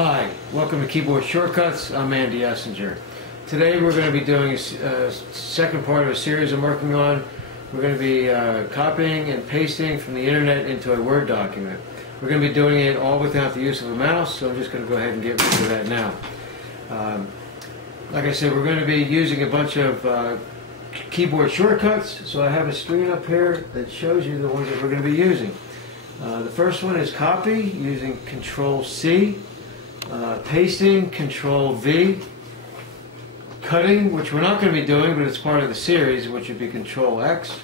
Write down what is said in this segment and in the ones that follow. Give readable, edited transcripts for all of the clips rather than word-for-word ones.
Hi, welcome to Keyboard Shortcuts. I'm Andy Essinger. Today we're going to be doing a second part of a series I'm working on. We're going to be copying and pasting from the internet into a Word document. We're going to be doing it all without the use of a mouse, so I'm just going to go ahead and get rid of that now. Like I said, we're going to be using a bunch of keyboard shortcuts, so I have a screen up here that shows you the ones that we're going to be using. The first one is copy using Control-C. Pasting, Control-V, cutting, which we're not going to be doing, but it's part of the series, which would be Control-X,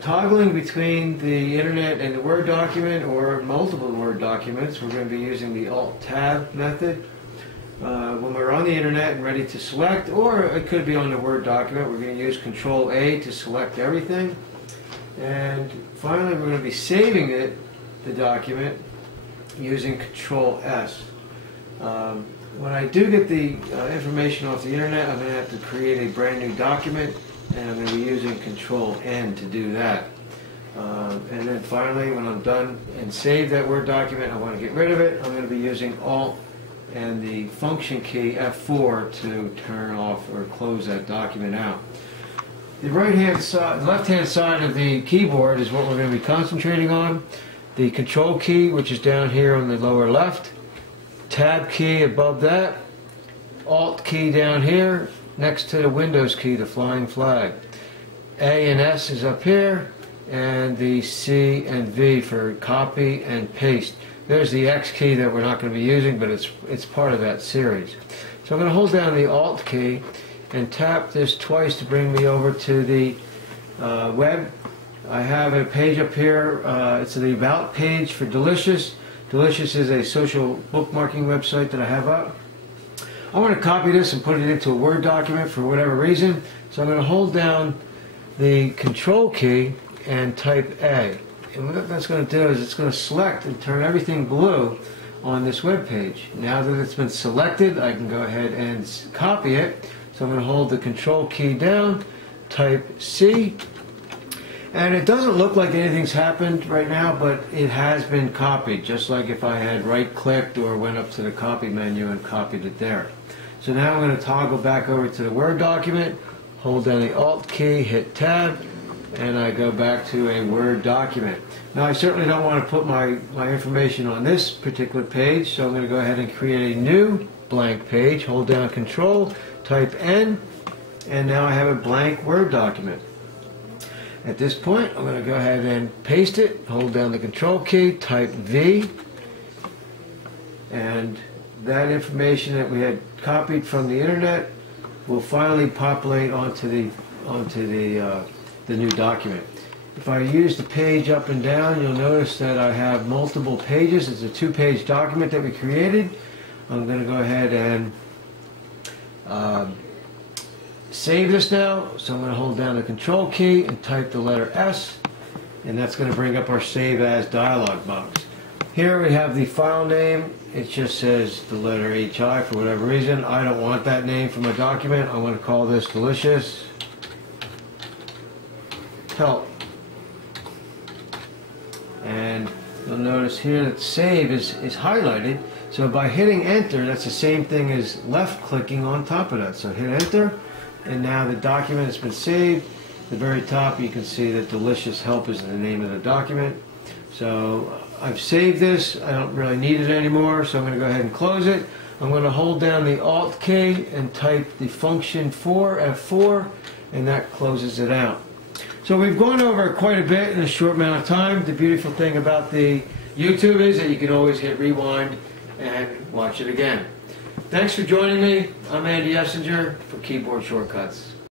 toggling between the internet and the Word document or multiple Word documents. We're going to be using the Alt-Tab method. When we're on the internet and ready to select, or it could be on the Word document, we're going to use Control-A to select everything. And finally, we're going to be saving the document, using Control-S. When I do get the information off the internet, I'm going to have to create a brand new document, and I'm going to be using Control-N to do that. And then finally, when I'm done and save that Word document, I want to get rid of it, I'm going to be using Alt and the function key F4 to turn off or close that document out. The left-hand side of the keyboard is what we're going to be concentrating on. The Control key, which is down here on the lower left. Tab key above that, Alt key down here, next to the Windows key, the flying flag. A and S is up here, and the C and V for copy and paste. There's the X key that we're not going to be using, but it's part of that series. So I'm going to hold down the Alt key and tap this twice to bring me over to the web. I have a page up here, it's the About page for Delicious. Delicious is a social bookmarking website that I have up. I want to copy this and put it into a Word document for whatever reason. So I'm going to hold down the Control key and type A. And what that's going to do is it's going to select and turn everything blue on this web page. Now that it's been selected, I can go ahead and copy it. So I'm going to hold the Control key down, type C. And it doesn't look like anything's happened right now, but it has been copied, just like if I had right-clicked or went up to the copy menu and copied it there. So now I'm going to toggle back over to the Word document, hold down the Alt key, hit Tab, and I go back to a Word document. Now I certainly don't want to put my information on this particular page, so I'm going to go ahead and create a new blank page, hold down Control, type N, and now I have a blank Word document. At this point, I'm going to go ahead and paste it, hold down the Control key, type V, and that information that we had copied from the internet will finally populate onto the new document. If I use the page up and down, you'll notice that I have multiple pages. It's a two-page document that we created. I'm going to go ahead and save this now, so I'm going to hold down the Control key and type the letter S, and that's going to bring up our Save As dialog box. Here we have the file name. It just says the letter HI for whatever reason. I don't want that name for my document. I want to call this Delicious Help. And you'll notice here that Save is highlighted, so by hitting Enter, that's the same thing as left-clicking on top of that. So hit Enter. And now the document has been saved. At the very top you can see that Delicious Help is the name of the document. So I've saved this. I don't really need it anymore, so I'm going to go ahead and close it. I'm going to hold down the Alt key and type the function F4, and that closes it out. So we've gone over quite a bit in a short amount of time. The beautiful thing about the YouTube is that you can always hit rewind and watch it again. Thanks for joining me. I'm Andy Essinger for Keyboard Shortcuts.